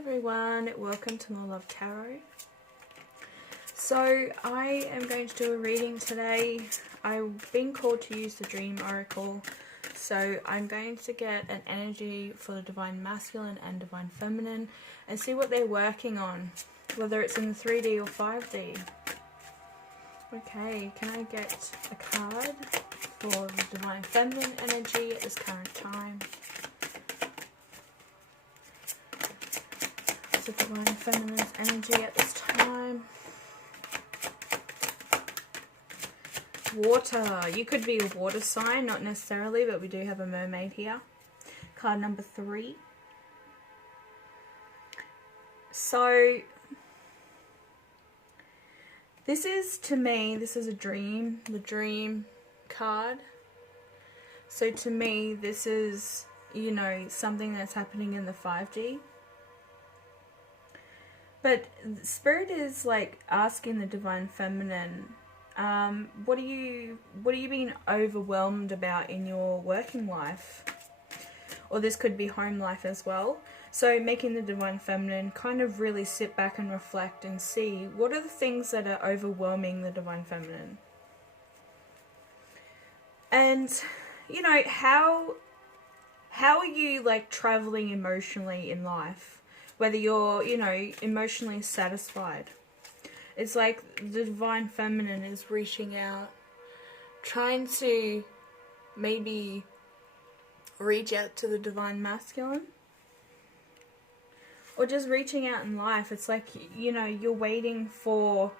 everyone, welcome to More Love Tarot. So I am going to do a reading today. I've been called to use the Dream Oracle, so I'm going to get an energy for the Divine Masculine and Divine Feminine and see what they're working on, whether it's in the 3D or 5D. Okay, can I get a card for the Divine Feminine energy at this current time? The Divine Feminine's energy at this time. Water. You could be a water sign, not necessarily, but we do have a mermaid here. Card number 3. So, this is, to me, this is a dream. The dream card. So to me, this is, you know, something that's happening in the 5D. But Spirit is like asking the Divine Feminine, what are you being overwhelmed about in your working life? Or this could be home life as well. So making the Divine Feminine kind of really sit back and reflect and see what are the things that are overwhelming the Divine Feminine. And, you know, how are you like traveling emotionally in life? Whether you're, you know, emotionally satisfied. It's like the Divine Feminine is reaching out, trying to maybe reach out to the Divine Masculine. Or just reaching out in life. It's like, you know, you're waiting for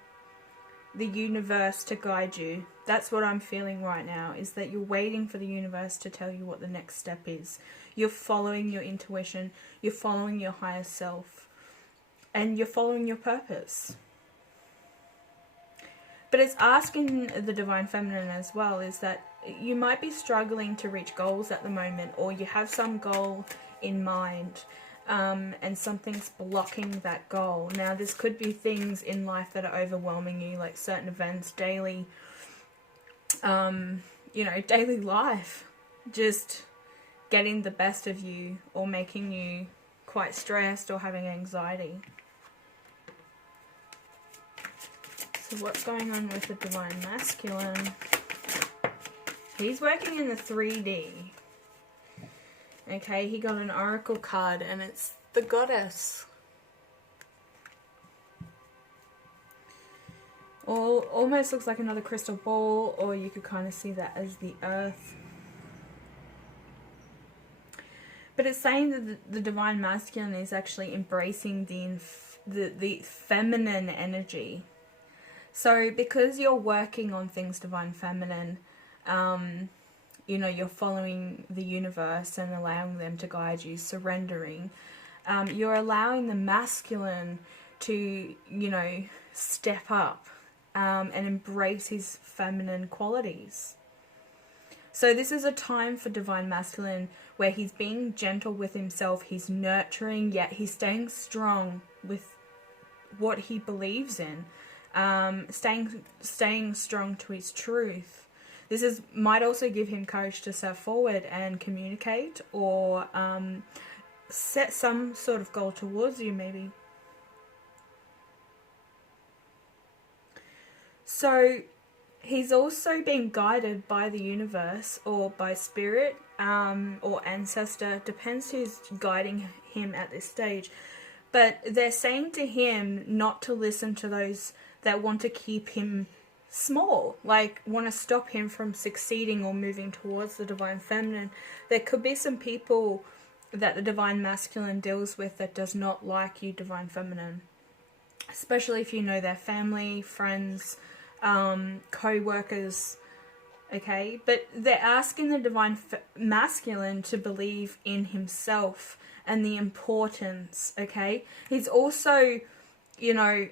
the universe to guide you. That's what I'm feeling right now, is that you're waiting for the universe to tell you what the next step is. You're following your intuition, you're following your higher self, and you're following your purpose. But it's asking the Divine Feminine as well, is that you might be struggling to reach goals at the moment, or you have some goal in mind, and something's blocking that goal. Now, this could be things in life that are overwhelming you, like certain events, daily, you know, daily life, just getting the best of you or making you quite stressed or having anxiety. So what's going on with the Divine Masculine? He's working in the 3D. Okay, he got an oracle card and it's the Goddess. Almost looks like another crystal ball, or you could kind of see that as the Earth. But it's saying that the Divine Masculine is actually embracing the feminine energy. So because you're working on things Divine Feminine, you know, you're following the universe and allowing them to guide you, surrendering. You're allowing the masculine to, you know, step up and embrace his feminine qualities. So this is a time for Divine Masculine where he's being gentle with himself, he's nurturing, yet he's staying strong with what he believes in, staying strong to his truth. This might also give him courage to step forward and communicate, or set some sort of goal towards you, maybe. So he's also being guided by the universe or by spirit or ancestor, depends who's guiding him at this stage. But they're saying to him not to listen to those that want to keep him small, like want to stop him from succeeding or moving towards the Divine Feminine. There could be some people that the Divine Masculine deals with that does not like you, Divine Feminine. Especially if you know their family, friends, co-workers, okay? But they're asking the Divine Masculine to believe in himself and the importance, okay? He's also, you know,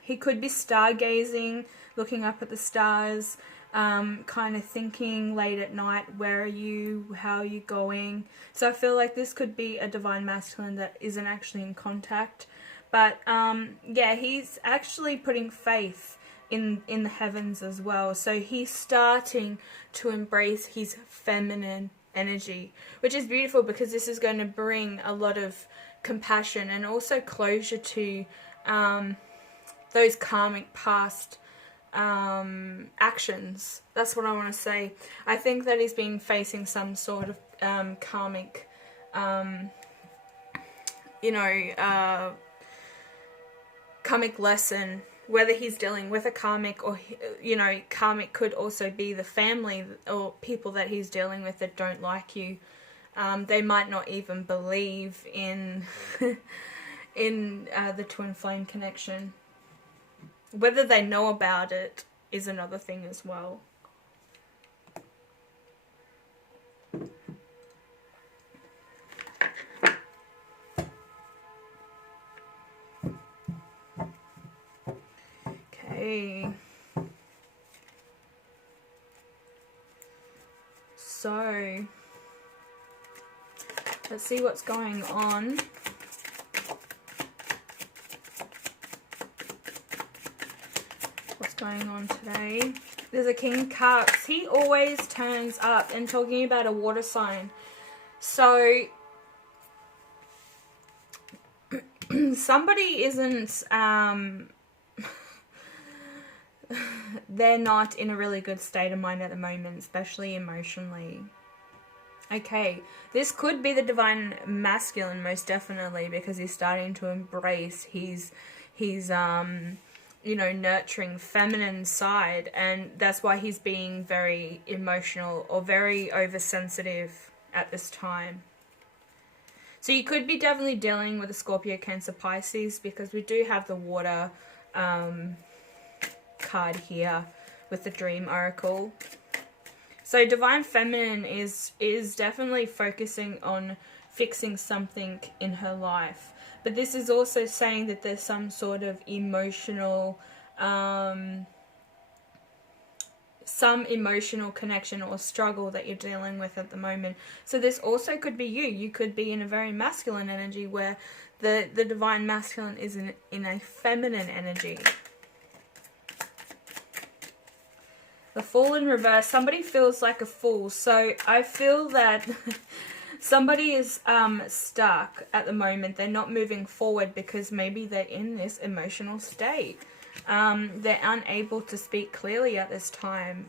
he could be stargazing, looking up at the stars, kind of thinking late at night, where are you, how are you going? So I feel like this could be a Divine Masculine that isn't actually in contact. But yeah, he's actually putting faith in the heavens as well. So he's starting to embrace his feminine energy, which is beautiful because this is going to bring a lot of compassion and also closure to those karmic past actions. That's what I want to say. I think that he's been facing some sort of karmic, karmic lesson, whether he's dealing with a karmic or, karmic could also be the family or people that he's dealing with that don't like you. They might not even believe in in the twin flame connection. Whether they know about it is another thing as well. Okay. So, let's see what's going on. What's going on today? There's a King of Cups. He always turns up, and talking about a water sign. So, somebody isn't, they're not in a really good state of mind at the moment, especially emotionally. Okay, this could be the divine masculine, most definitely, because he's starting to embrace his nurturing feminine side, and that's why he's being very emotional or very oversensitive at this time. So you could be definitely dealing with a Scorpio, Cancer, Pisces, because we do have the water card here with the Dream Oracle. So Divine Feminine is definitely focusing on fixing something in her life. But this is also saying that there's some sort of emotional, some emotional connection or struggle that you're dealing with at the moment. So this also could be you. You could be in a very masculine energy where the Divine Masculine is in a feminine energy. The Fool in reverse. Somebody feels like a fool. So I feel that somebody is stuck at the moment. They're not moving forward because maybe they're in this emotional state. They're unable to speak clearly at this time.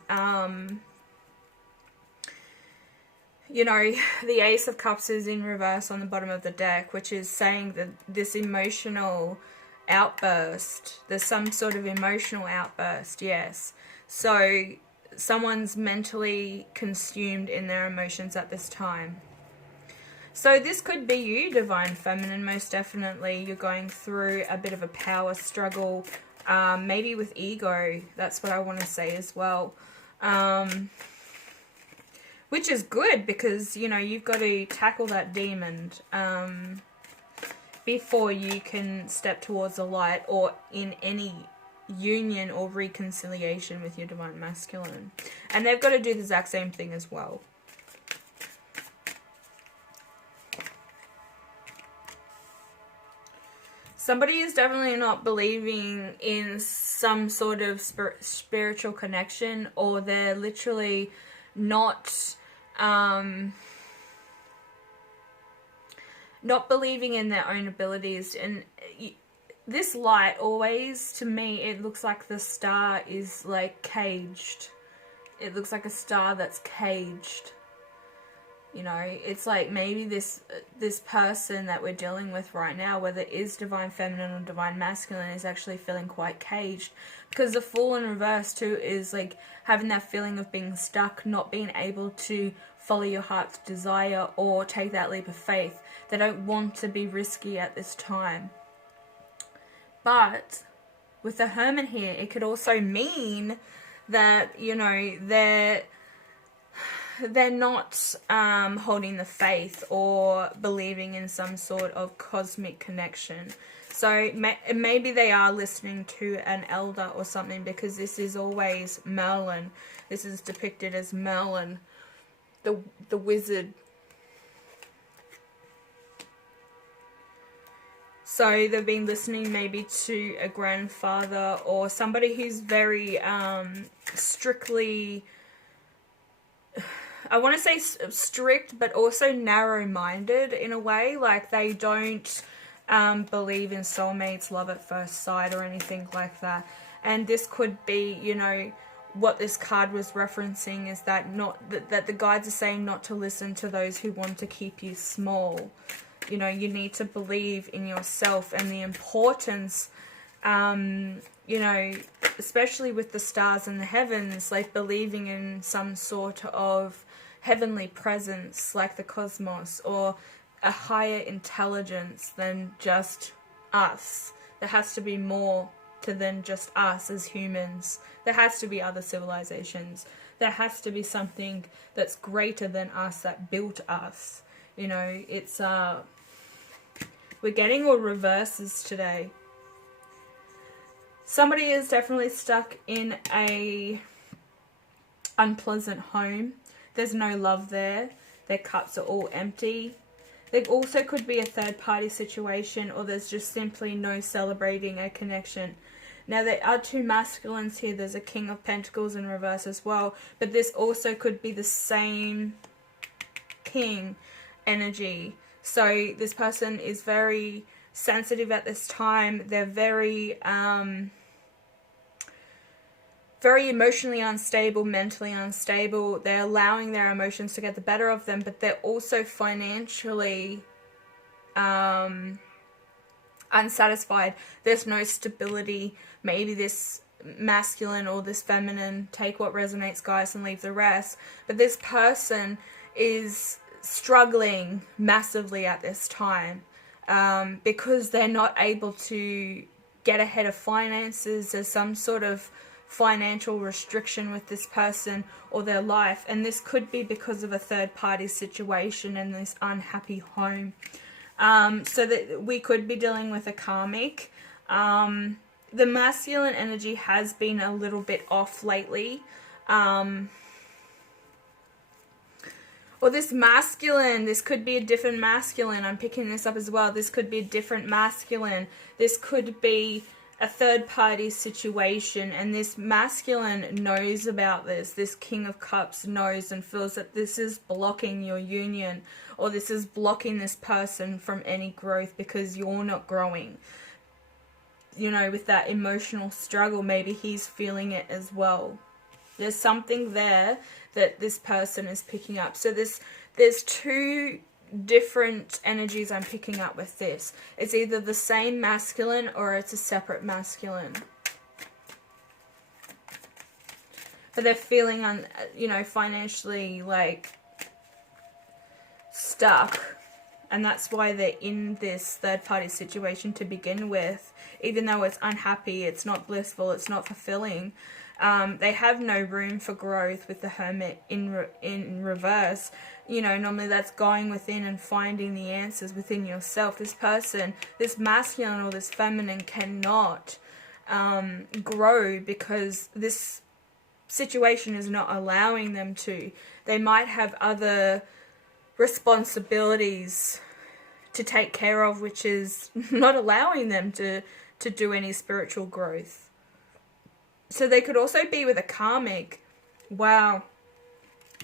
The Ace of Cups is in reverse on the bottom of the deck, which is saying that this emotional outburst, there's some sort of emotional outburst, yes. So someone's mentally consumed in their emotions at this time. So this could be you, Divine Feminine, most definitely. You're going through a bit of a power struggle, maybe with ego. That's what I want to say as well. Which is good because, you've got to tackle that demon before you can step towards the light or in any union or reconciliation with your Divine Masculine. And they've got to do the exact same thing as well. Somebody is definitely not believing in some sort of spiritual connection, or they're literally not believing in their own abilities. And this light always, to me, it looks like the star is like caged. It looks like a star that's caged. It's like maybe this person that we're dealing with right now, whether it is Divine Feminine or Divine Masculine, is actually feeling quite caged. Because the Fool in reverse too is like having that feeling of being stuck, not being able to follow your heart's desire or take that leap of faith. They don't want to be risky at this time. But with the Hermit here, it could also mean that, they're not holding the faith or believing in some sort of cosmic connection. So maybe they are listening to an elder or something, because this is always Merlin. This is depicted as Merlin, the wizard. So they've been listening maybe to a grandfather or somebody who's very strictly I want to say strict, but also narrow-minded in a way. Like, they don't believe in soulmates, love at first sight, or anything like that. And this could be, you know, what this card was referencing is that that the guides are saying not to listen to those who want to keep you small. You know, you need to believe in yourself and the importance, you know, especially with the stars and the heavens, like believing in some sort of heavenly presence like the cosmos, or a higher intelligence than just us. There has to be more to than just us as humans. There has to be other civilizations. There has to be something that's greater than us that built us. You know, it's we're getting all reverses today. Somebody is definitely stuck in a unpleasant home. There's no love there. Their cups are all empty. There also could be a third-party situation, or there's just simply no celebrating a connection. Now, there are two masculines here. There's a King of Pentacles in reverse as well. But this also could be the same king energy. So this person is very sensitive at this time. They're very emotionally unstable, mentally unstable. They're allowing their emotions to get the better of them, but they're also financially unsatisfied. There's no stability. Maybe this masculine or this feminine, take what resonates, guys, and leave the rest. But this person is struggling massively at this time because they're not able to get ahead of finances. There's some sort of financial restriction with this person or their life, and this could be because of a third-party situation in this unhappy home. So that we could be dealing with a karmic. The masculine energy has been a little bit off lately. Or this masculine, this could be a different masculine. I'm picking this up as well. This could be a different masculine. This could be a third-party situation, and this masculine knows about this. This King of Cups knows and feels that this is blocking your union, or this is blocking this person from any growth because you're not growing. You know, with that emotional struggle, maybe he's feeling it as well. There's something there that this person is picking up. So there's two different energies I'm picking up with this. It's either the same masculine or it's a separate masculine. But they're feeling, you know, financially, like, stuck. And that's why they're in this third-party situation to begin with. Even though it's unhappy, it's not blissful, it's not fulfilling. They have no room for growth with the Hermit in reverse. You know, normally that's going within and finding the answers within yourself. This person, this masculine or this feminine, cannot grow because this situation is not allowing them to. They might have other responsibilities to take care of, which is not allowing them to do any spiritual growth. So they could also be with a karmic. Wow.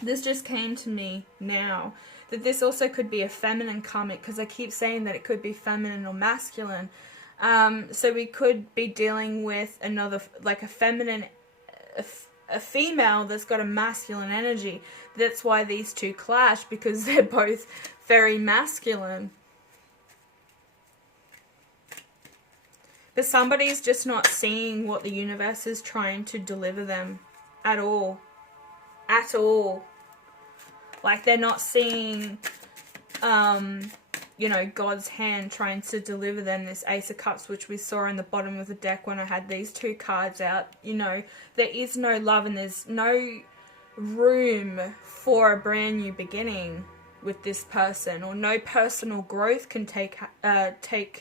This just came to me now. That this also could be a feminine karmic, because I keep saying that it could be feminine or masculine. So we could be dealing with another, like a feminine, a female that's got a masculine energy. That's why these two clash, because they're both very masculine. But somebody's just not seeing what the universe is trying to deliver them at all. At all. Like, they're not seeing, you know, God's hand trying to deliver them this Ace of Cups, which we saw in the bottom of the deck when I had these two cards out. You know, there is no love and there's no room for a brand new beginning with this person, or no personal growth can take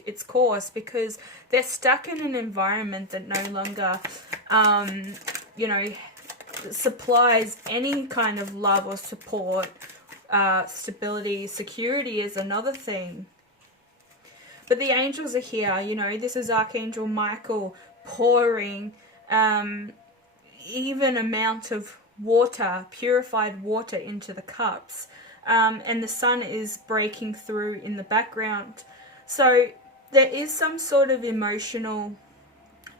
its course, because they're stuck in an environment that no longer, you know, supplies any kind of love or support. Stability, security is another thing. But the angels are here, you know, this is Archangel Michael pouring even amount of water, purified water into the cups. And the sun is breaking through in the background. So there is some sort of emotional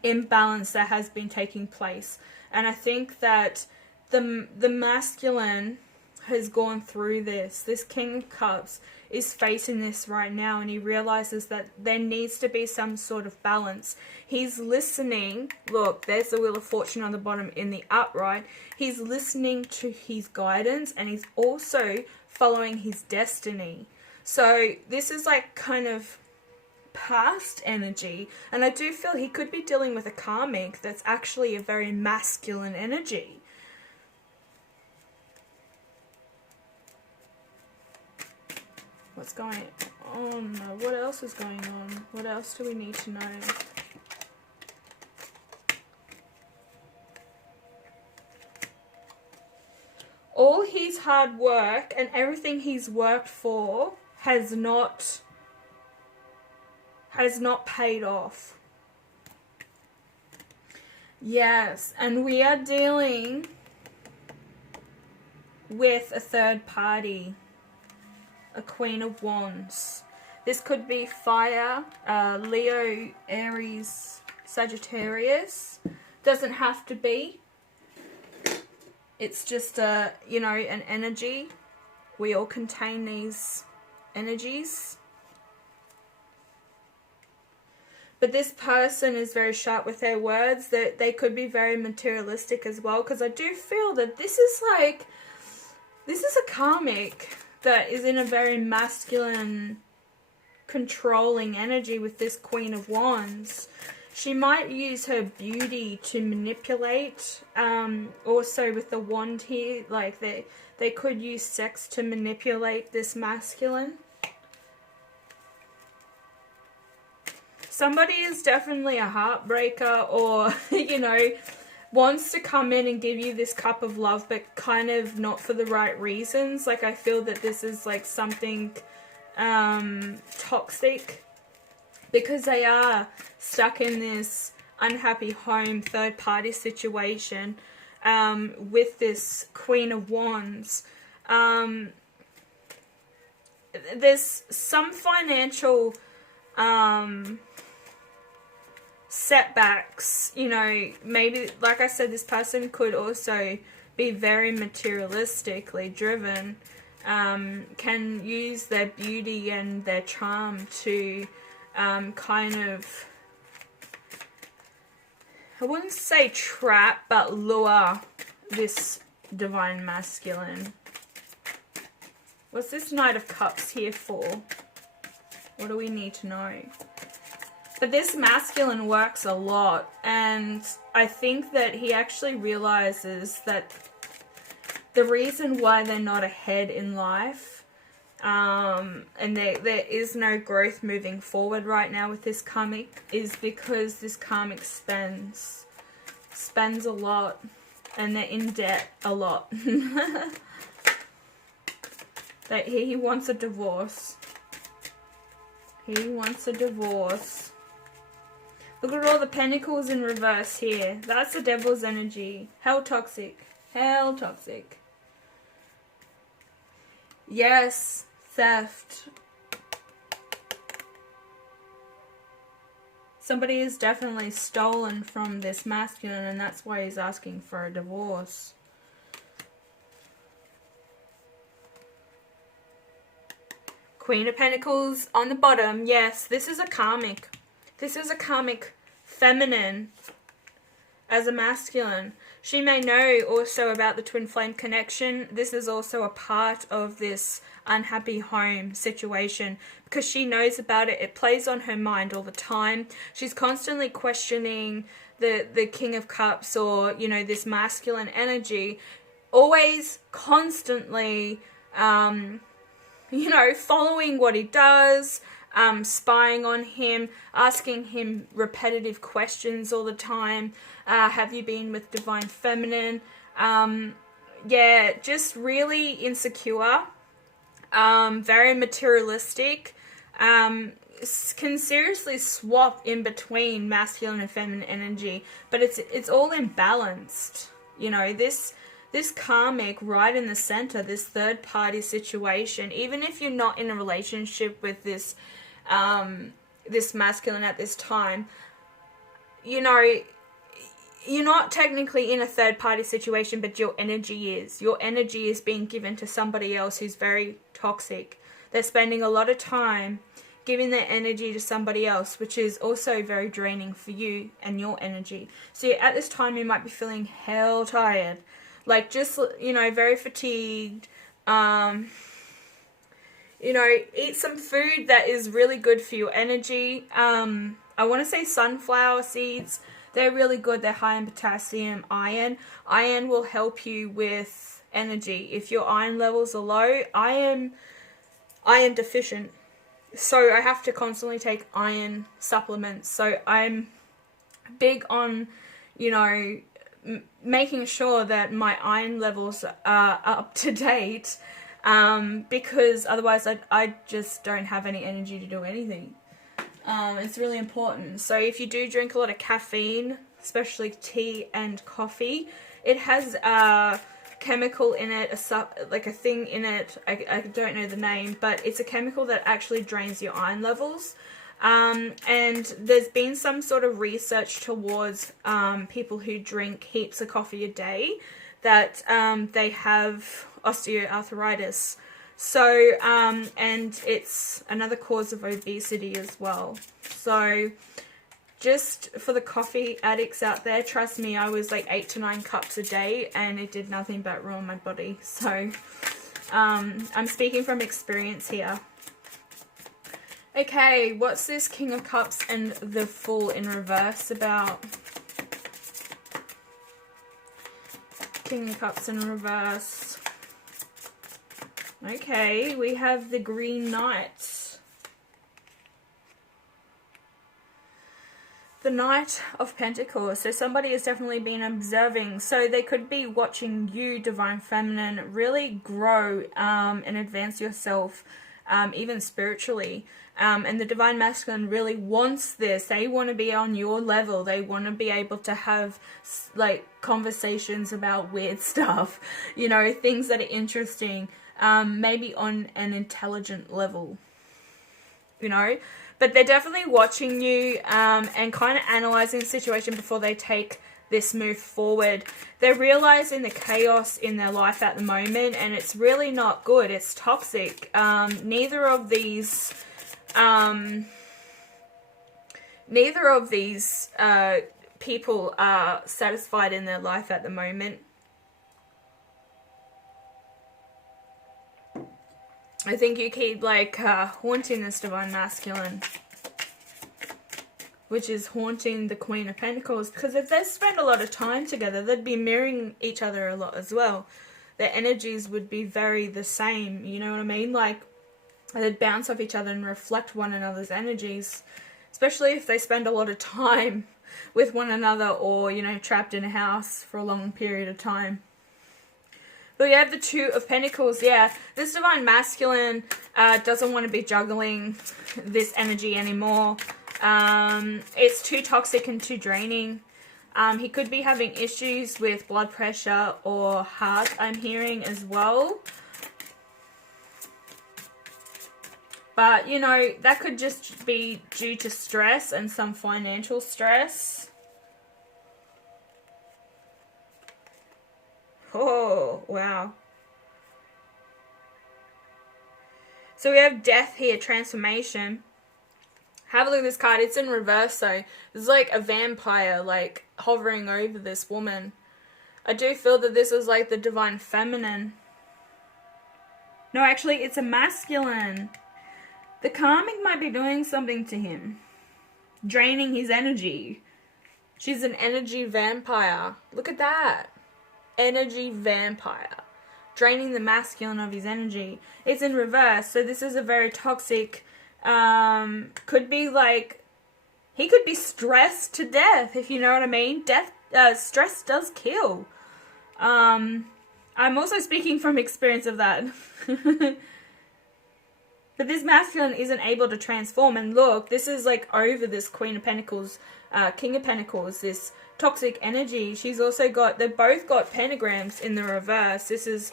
imbalance that has been taking place. And I think that the masculine has gone through this. This King of Cups is facing this right now, and he realizes that there needs to be some sort of balance. He's listening. Look, there's the Wheel of Fortune on the bottom in the upright. He's listening to his guidance, and he's also following his destiny. So this is like kind of past energy, and I do feel he could be dealing with a karmic that's actually a very masculine energy. What's going on? What else is going on? What else do we need to know? All his hard work and everything he's worked for has not paid off. Yes, and we are dealing with a third party. A Queen of Wands. This could be fire, Leo, Aries, Sagittarius. Doesn't have to be. It's just an energy. We all contain these energies. But this person is very sharp with their words. That they could be very materialistic as well, because I do feel that this is a karmic that is in a very masculine, controlling energy with this Queen of Wands. She might use her beauty to manipulate. Also with the wand here, like they could use sex to manipulate this masculine. Somebody is definitely a heartbreaker, or, wants to come in and give you this cup of love, but kind of not for the right reasons. Like, I feel that this is like something toxic, because they are stuck in this unhappy home, third party situation with this Queen of Wands. There's some financial setbacks, maybe, like I said, this person could also be very materialistically driven, can use their beauty and their charm to kind of, I wouldn't say trap, but lure this divine masculine. What's this Knight of Cups here for? What do we need to know? But this masculine works a lot, and I think that he actually realizes that the reason why they're not ahead in life, and there is no growth moving forward right now with this karmic, is because this karmic spends a lot, and they're in debt a lot. That he wants a divorce. He wants a divorce. Look at all the pentacles in reverse here. That's the devil's energy. Hell toxic. Hell toxic. Yes, theft. Somebody is definitely stolen from this masculine, and that's why he's asking for a divorce. Queen of Pentacles on the bottom. Yes, this is a karmic. This is a karmic feminine as a masculine. She may know also about the twin flame connection. This is also a part of this unhappy home situation because she knows about it. It plays on her mind all the time. She's constantly questioning the King of Cups, or, this masculine energy. Always constantly, following what he does, spying on him, asking him repetitive questions all the time. Have you been with Divine Feminine? Yeah, just really insecure, very materialistic, can seriously swap in between masculine and feminine energy, but it's all imbalanced. this karmic right in the center, this third party situation, even if you're not in a relationship with this this masculine at this time, you know, you're not technically in a third party situation, but your energy is. Your energy is being given to somebody else who's very toxic. They're spending a lot of time giving their energy to somebody else, which is also very draining for you and your energy. So at this time, you might be feeling hell tired. Like, just, you know, very fatigued. You know, eat some food that is really good for your energy. I want to say sunflower seeds. They're really good. They're high in potassium, iron. Iron will help you with energy. If your iron levels are low, I am deficient. So I have to constantly take iron supplements. So I'm big on, you know, making sure that my iron levels are up to date, because otherwise I just don't have any energy to do anything. It's really important. So if you do drink a lot of caffeine, especially tea and coffee, it has a chemical in it, like a thing in it, I don't know the name, but it's a chemical that actually drains your iron levels. And there's been some sort of research towards people who drink heaps of coffee a day, that they have osteoarthritis. So, and it's another cause of obesity as well. So, just for the coffee addicts out there, trust me, I was like 8 to 9 cups a day, and it did nothing but ruin my body. So, I'm speaking from experience here. Okay, what's this King of Cups and the Fool in reverse about? King of Cups in reverse. Okay, we have the Green Knight. The Knight of Pentacles. So somebody has definitely been observing. So they could be watching you, Divine Feminine, really grow and advance yourself, even spiritually. And the Divine Masculine really wants this. They want to be on your level. They want to be able to have like conversations about weird stuff, you know, things that are interesting, maybe on an intelligent level, you know. But they're definitely watching you and kind of analyzing the situation before they take this move forward. They're realizing the chaos in their life at the moment, and it's really not good. It's toxic. Neither of these people are satisfied in their life at the moment. I think you keep like haunting this Divine Masculine, which is haunting the Queen of Pentacles, because if they spend a lot of time together, they'd be mirroring each other a lot as well. Their energies would be very the same, you know what I mean? Like, they'd bounce off each other and reflect one another's energies, especially if they spend a lot of time with one another, or, you know, trapped in a house for a long period of time. But we have the Two of Pentacles. Yeah, this Divine Masculine doesn't want to be juggling this energy anymore. It's too toxic and too draining. He could be having issues with blood pressure or heart, I'm hearing as well. But, you know, that could just be due to stress and some financial stress. Oh, wow. So we have Death here, transformation. Have a look at this card. It's in reverse, so there's like a vampire, like, hovering over this woman. I do feel that this is like the Divine Feminine. No, actually, it's a masculine. The Karmic might be doing something to him, draining his energy. She's an energy vampire. Look at that. Energy vampire. Draining the masculine of his energy. It's in reverse, so this is a very toxic, could be like, he could be stressed to death, if you know what I mean. Stress does kill. I'm also speaking from experience of that. But this masculine isn't able to transform. And look, this is like over this Queen of Pentacles, King of Pentacles, this toxic energy. She's also got, they've both got pentagrams in the reverse. This is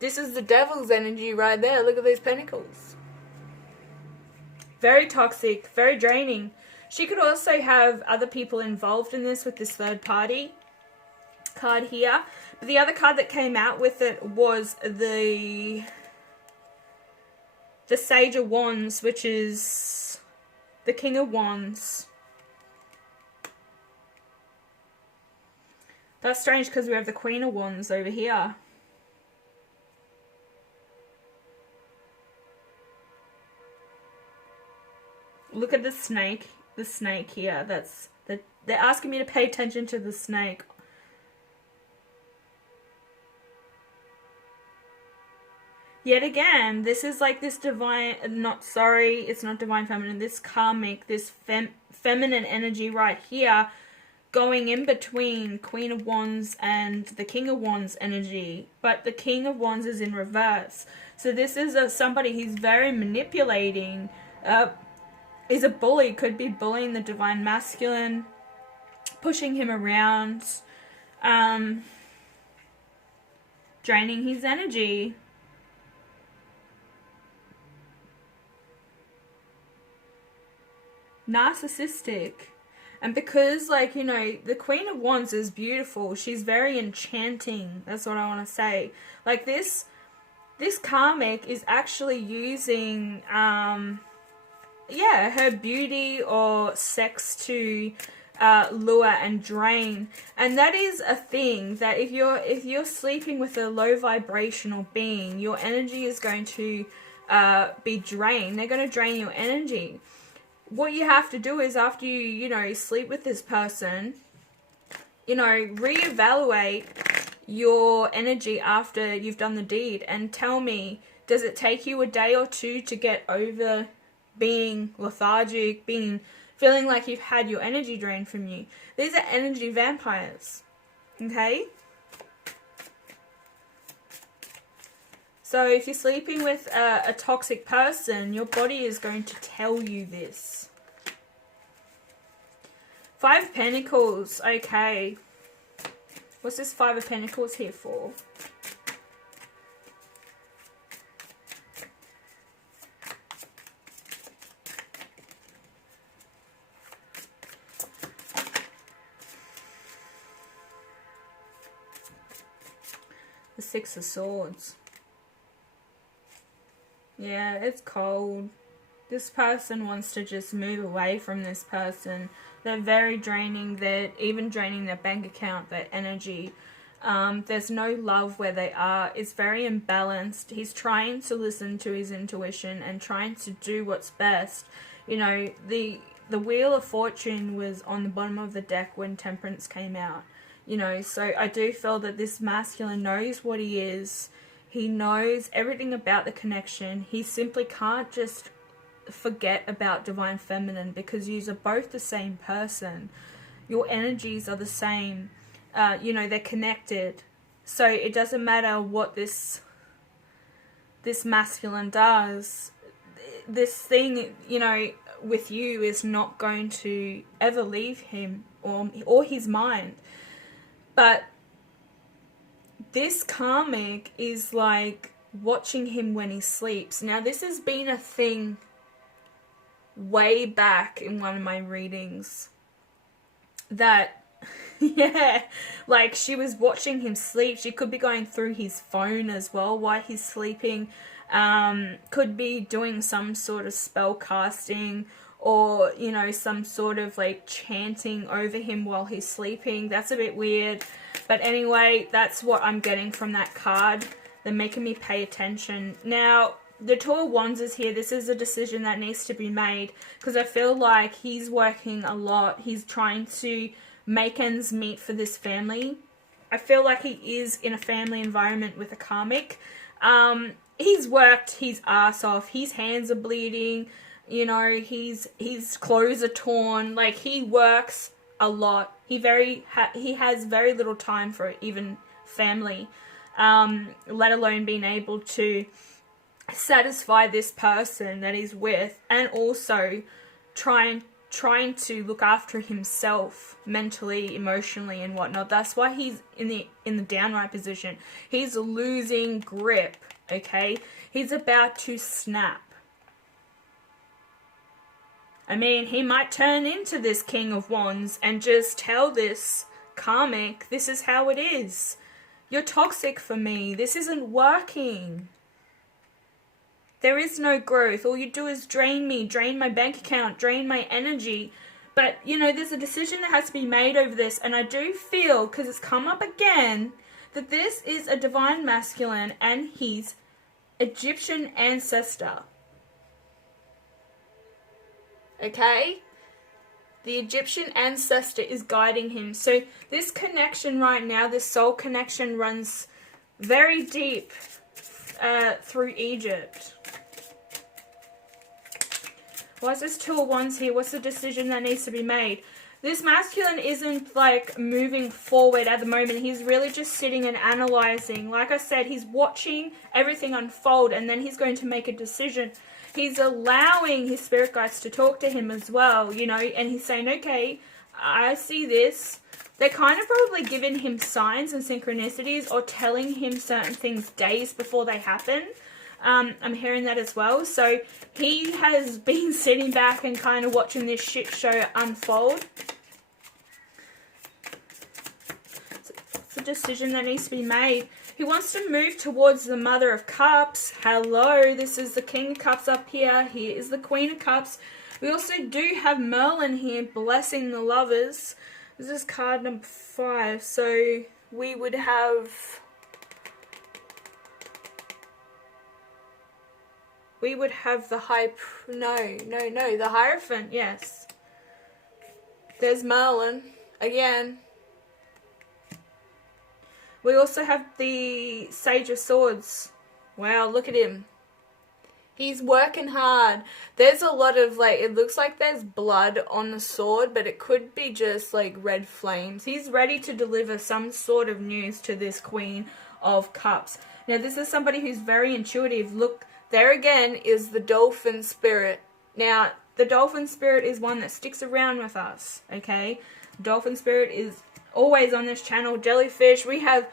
the devil's energy right there. Look at these pentacles. Very toxic, very draining. She could also have other people involved in this with this third party card here. But the other card that came out with it was the Sage of Wands, which is the King of Wands. That's strange because we have the Queen of Wands over here. Look at the snake here. They're asking me to pay attention to the snake. Yet again, this is like this divine, it's not divine feminine, this karmic, this feminine energy right here going in between Queen of Wands and the King of Wands energy. But the King of Wands is in reverse. So this is somebody who's very manipulating, is a bully, could be bullying the divine masculine, pushing him around, draining his energy. Narcissistic. And because, like, you know, the Queen of Wands is beautiful, she's very enchanting, that's what I want to say. Like, this karmic is actually using yeah, her beauty or sex to lure and drain. And that is a thing that if you're sleeping with a low vibrational being, your energy is going to be drained. They're going to drain your energy. What you have to do is, after you know, sleep with this person, you know, reevaluate your energy after you've done the deed and tell me, does it take you a day or two to get over being lethargic, feeling like you've had your energy drained from you? These are energy vampires, okay? So if you're sleeping with a toxic person, your body is going to tell you this. Five of Pentacles, okay. What's this Five of Pentacles here for? The Six of Swords. Yeah, it's cold. This person wants to just move away from this person. They're very draining. They're even draining their bank account, their energy. There's no love where they are. It's very imbalanced. He's trying to listen to his intuition and trying to do what's best. You know, the Wheel of Fortune was on the bottom of the deck when Temperance came out. You know, so I do feel that this masculine knows what he is. He knows everything about the connection. He simply can't just forget about Divine Feminine, because you are both the same person. Your energies are the same. You know, they're connected. So it doesn't matter what this masculine does. This thing, you know, with you is not going to ever leave him or his mind. But this karmic is like watching him when he sleeps. Now, this has been a thing way back in one of my readings. That, yeah, like she was watching him sleep. She could be going through his phone as well while he's sleeping. Could be doing some sort of spell casting, or, you know, some sort of like chanting over him while he's sleeping. That's a bit weird. But anyway, that's what I'm getting from that card. They're making me pay attention. Now, the Two of Wands is here. This is a decision that needs to be made, because I feel like he's working a lot. He's trying to make ends meet for this family. I feel like he is in a family environment with a karmic. He's worked his ass off. His hands are bleeding. You know, his clothes are torn. Like, he works a lot. He has very little time for even family, let alone being able to satisfy this person that he's with, and also trying to look after himself mentally, emotionally, and whatnot. That's why he's in the downright position. He's losing grip, okay? He's about to snap. I mean, he might turn into this King of Wands and just tell this karmic, this is how it is. You're toxic for me. This isn't working. There is no growth. All you do is drain me, drain my bank account, drain my energy. But, you know, there's a decision that has to be made over this. And I do feel, because it's come up again, that this is a divine masculine and his Egyptian ancestor. Okay? The Egyptian ancestor is guiding him. So this connection right now, this soul connection, runs very deep through Egypt. Why is this Two of Wands here? What's the decision that needs to be made? This masculine isn't like moving forward at the moment. He's really just sitting and analyzing. Like I said, he's watching everything unfold and then he's going to make a decision. He's allowing his spirit guides to talk to him as well, you know, and he's saying, okay, I see this. They're kind of probably giving him signs and synchronicities or telling him certain things days before they happen. I'm hearing that as well. So he has been sitting back and kind of watching this shit show unfold. It's a decision that needs to be made. He wants to move towards the Mother of Cups. Hello, this is the King of Cups up here. Here is the Queen of Cups. We also do have Merlin here blessing the lovers. This is card number 5. So we would have... We would have the the Hierophant, yes. There's Merlin, again. We also have the Sage of Swords. Wow, look at him. He's working hard. There's a lot of, like, it looks like there's blood on the sword, but it could be just, like, red flames. He's ready to deliver some sort of news to this Queen of Cups. Now, this is somebody who's very intuitive. Look, there again is the dolphin spirit. Now, the dolphin spirit is one that sticks around with us, okay? Dolphin spirit is always on this channel. Jellyfish. We have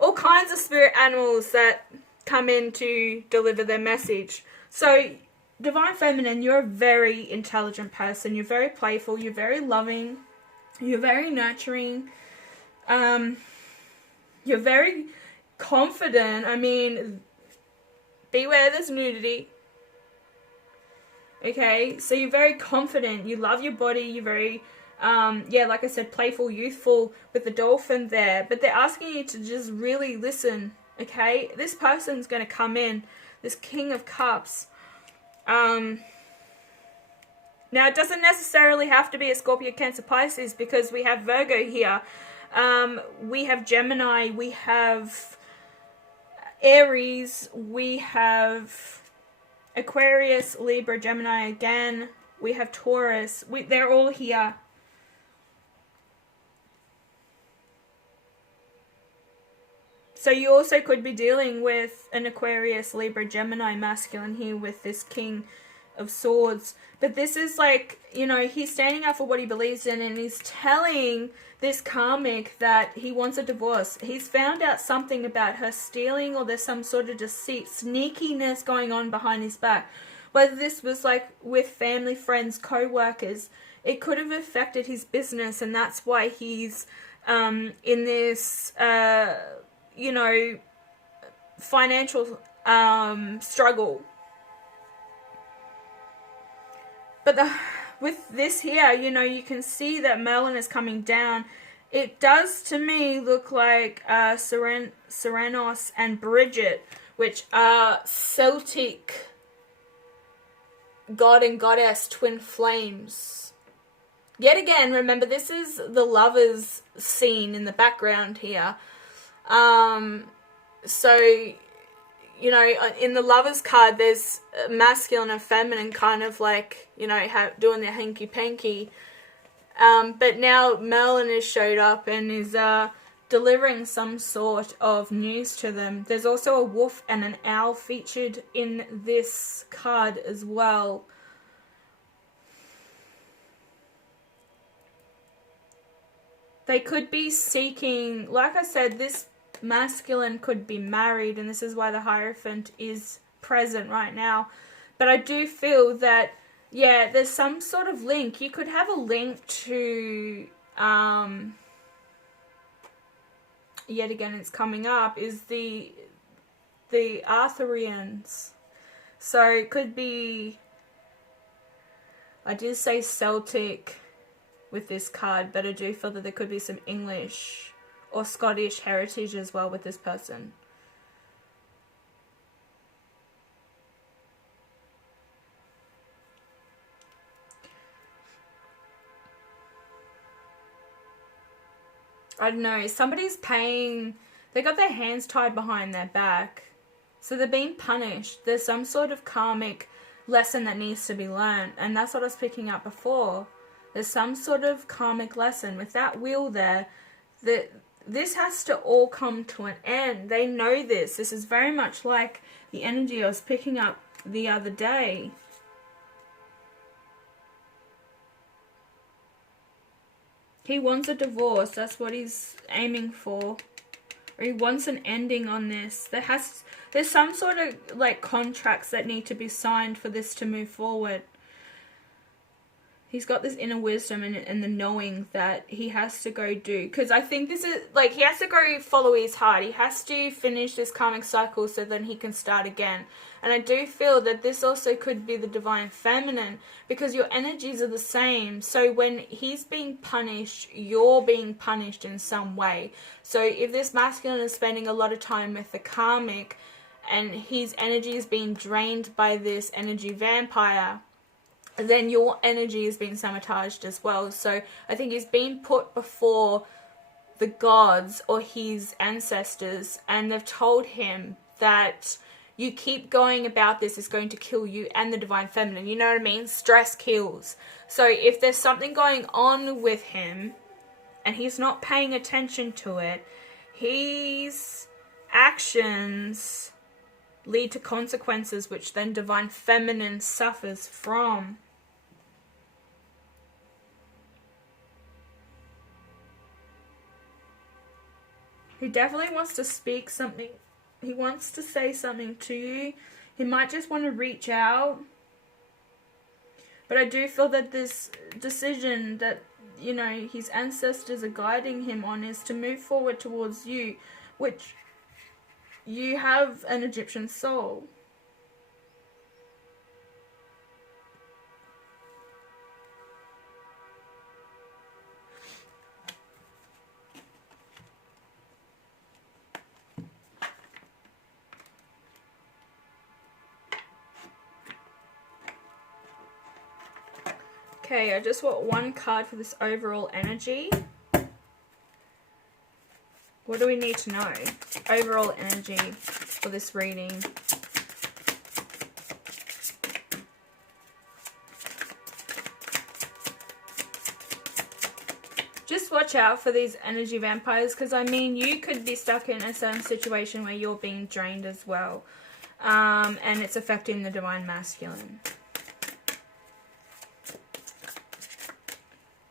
all kinds of spirit animals that come in to deliver their message. So, Divine Feminine, you're a very intelligent person. You're very playful. You're very loving. You're very nurturing. You're very confident. I mean... Beware, there's nudity. Okay, so you're very confident. You love your body. You're very, yeah, like I said, playful, youthful with the dolphin there. But they're asking you to just really listen, okay? This person's going to come in, this King of Cups. Now, it doesn't necessarily have to be a Scorpio, Cancer, Pisces because we have Virgo here. We have Gemini. We have... Aries, we have Aquarius, Libra, Gemini again, we have Taurus, they're all here. So you also could be dealing with an Aquarius, Libra, Gemini masculine here with this King of Swords. But this is like, you know, he's standing up for what he believes in and he's telling this karmic that he wants a divorce. He's found out something about her stealing or there's some sort of deceit, sneakiness going on behind his back. Whether this was like with family, friends, co-workers, it could have affected his business and that's why he's in this, you know, financial struggle. But with this here, you know, you can see that Merlin is coming down. It does, to me, look like Serenos and Bridget, which are Celtic god and goddess twin flames. Yet again, remember, this is the lovers scene in the background here. So... You know, in the Lovers card, there's masculine and feminine kind of like, you know, doing their hanky-panky. But now Merlin has showed up and is delivering some sort of news to them. There's also a wolf and an owl featured in this card as well. They could be seeking, like I said, this masculine could be married, and this is why the Hierophant is present right now. But I do feel that, yeah, there's some sort of link. You could have a link to, yet again it's coming up, is the Arthurians. So it could be, I did say Celtic with this card, but I do feel that there could be some English or Scottish heritage as well with this person. I don't know, somebody's paying, they got their hands tied behind their back, so they're being punished. There's some sort of karmic lesson that needs to be learned, and that's what I was picking up before. There's some sort of karmic lesson with that wheel there, that this has to all come to an end. They know this. This is very much like the energy I was picking up the other day. He wants a divorce. That's what he's aiming for. Or he wants an ending on this. There's some sort of like contracts that need to be signed for this to move forward. He's got this inner wisdom and the knowing that he has to go do. Because I think this is, like, he has to go follow his heart. He has to finish this karmic cycle so then he can start again. And I do feel that this also could be the Divine Feminine, because your energies are the same. So when he's being punished, you're being punished in some way. So if this masculine is spending a lot of time with the karmic and his energy is being drained by this energy vampire, then your energy is being sabotaged as well. So I think he's being put before the gods or his ancestors, and they've told him that you keep going about this is going to kill you and the Divine Feminine. You know what I mean? Stress kills. So if there's something going on with him and he's not paying attention to it, his actions lead to consequences which then Divine Feminine suffers from. He definitely wants to speak something. He wants to say something to you. He might just want to reach out. But I do feel that this decision that, you know, his ancestors are guiding him on is to move forward towards you, which you have an Egyptian soul. Okay, I just want one card for this overall energy. What do we need to know? Overall energy for this reading. Just watch out for these energy vampires, because I mean you could be stuck in a certain situation where you're being drained as well. And it's affecting the Divine Masculine.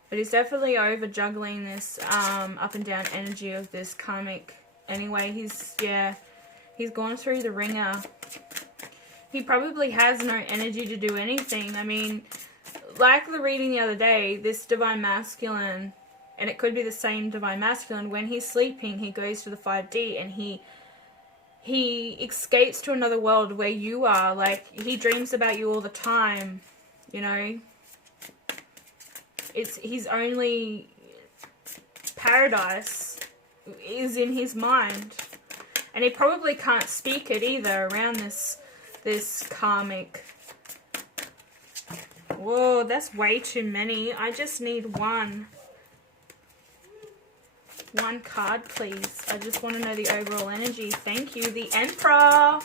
But he's definitely over juggling this up and down energy of this karmic. Anyway, he's gone through the ringer. He probably has no energy to do anything. I mean, like the reading the other day, this Divine Masculine, and it could be the same Divine Masculine, when he's sleeping, he goes to the 5D and he escapes to another world where you are. Like, he dreams about you all the time, you know. It's his only paradise is in his mind. And he probably can't speak it either around this karmic. Whoa, that's way too many. I just need one. One card, please. I just want to know the overall energy. Thank you. The Emperor.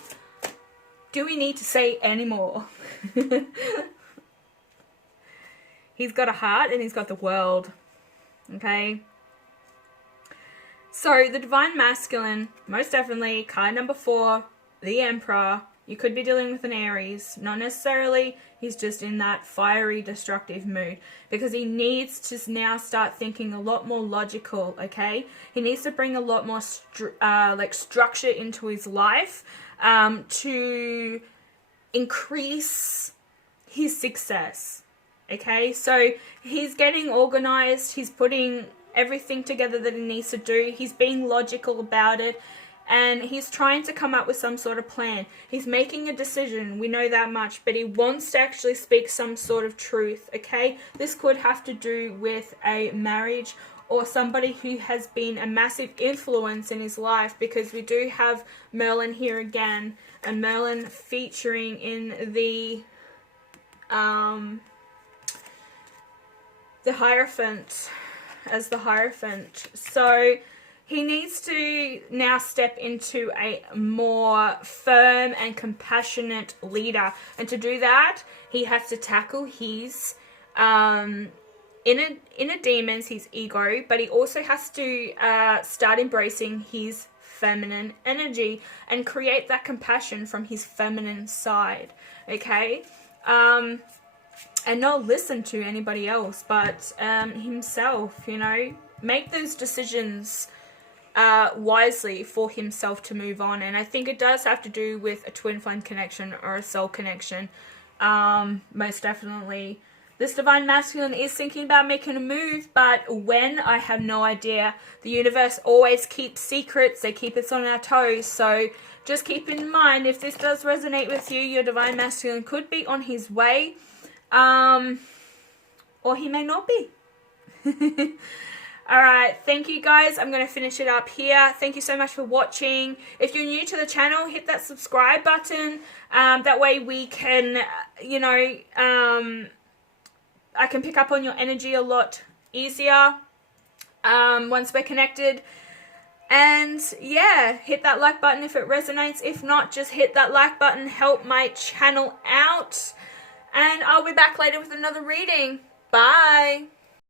Do we need to say any more? He's got a heart and he's got the world. Okay. So the Divine Masculine, most definitely, card number 4, the Emperor. You could be dealing with an Aries. Not necessarily. He's just in that fiery, destructive mood. Because he needs to now start thinking a lot more logical, okay? He needs to bring a lot more structure into his life to increase his success, okay? So he's getting organized. He's putting everything together that he needs to do. He's being logical about it. And he's trying to come up with some sort of plan. He's making a decision, we know that much, but he wants to actually speak some sort of truth, okay? This could have to do with a marriage or somebody who has been a massive influence in his life, because we do have Merlin here again, and Merlin featuring in the Hierophant, as the Hierophant. So he needs to now step into a more firm and compassionate leader. And to do that, he has to tackle his inner demons, his ego, but he also has to start embracing his feminine energy and create that compassion from his feminine side, okay? And not listen to anybody else, but himself, you know? Make those decisions wisely for himself to move on. And I think it does have to do with a twin flame connection or a soul connection. Most definitely. This Divine Masculine is thinking about making a move, but when, I have no idea. The universe always keeps secrets. They keep us on our toes. So just keep in mind, if this does resonate with you, your Divine Masculine could be on his way. Or he may not be. Alright, thank you guys. I'm going to finish it up here. Thank you so much for watching. If you're new to the channel, hit that subscribe button. That way we can, you know, I can pick up on your energy a lot easier once we're connected. And yeah, hit that like button if it resonates. If not, just hit that like button. Help my channel out. And I'll be back later with another reading. Bye.